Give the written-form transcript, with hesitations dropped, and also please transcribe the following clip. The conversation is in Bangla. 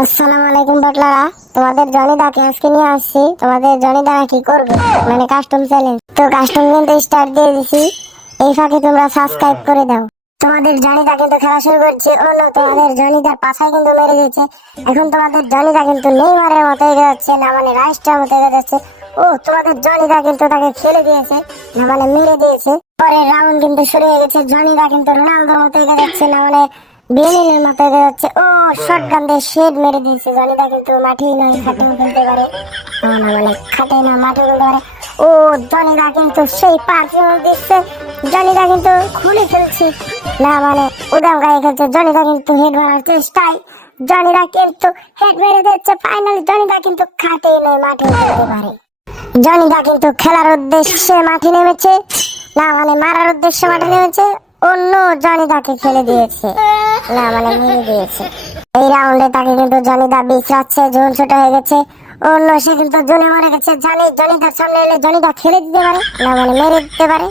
আসসালামু আলাইকুম বটলারা, তোমাদের জনিদাকে আজকে নিয়ে আসছি। তোমাদের জনিদারা কি করবে মানে কাস্টম চ্যালেঞ্জ। তো কাস্টম কিন্তু স্টার্ট দিয়ে দিছি। এই ফাঁকে তোমরা সাবস্ক্রাইব করে দাও। তোমাদের জনিদা কিন্তু খেলা শুরু করছে। ও নো, তোমাদের জনিদার পাছায় কিন্তু মেরে দিয়েছে। এখন তোমাদের জনিদা কিন্তু নেইমারের মতো এগিয়ে যাচ্ছে, না মানে রাইস্টার মতো এগিয়ে যাচ্ছে। ও তোমাদের জনিদা কিন্তু তাকে ফেলে দিয়েছে, না মানে মেরে দিয়েছে। পরের রাউন্ড কিন্তু শুরু হয়ে গেছে। জনিদা কিন্তু রোনালদোর মতো এগিয়ে যাচ্ছে, না মানে বিএনএর মাথায় যাচ্ছে। ও শটগান দিয়ে শেড মেরে দিয়েছে। জনিদা কিন্তু মাঠেই নয়, খাটেও খেলতে পারে। না মানে খাটে না, মাঠে খেলতে পারে। ও জনিদা কিন্তু সেই পারফিউম দিচ্ছে। জনিদা কিন্তু খুলে ফেলছে, না মানে উদাম গায়ে খেলছে। জনিদা কিন্তু হেড মারার চেষ্টায়, জনিদা কিন্তু হেড মেরে দিচ্ছে। ফাইনালি জনিদা কিন্তু খাটেই নয়, মাঠে খেলতে পারে। জনিদা কিন্তু খেলার উদ্দেশ্যে মাঠে নেমেছে, না মানে মারার উদ্দেশ্যে মাঠে নেমেছে। অন্য জনিদাকে ফেলে দিয়েছে, না মানে মেরে দিয়েছে। এই রাউন্ডে তাকে কিন্তু জনিদা বিছড়াচ্ছে, জোন ছোট হয়ে গেছে। অন্য সে কিন্তু জোনে মরে গেছে। জানি জনিদার সামনে এলে জনিদা খেলে দিতে পারে, না মানে মেরে দিতে পারে।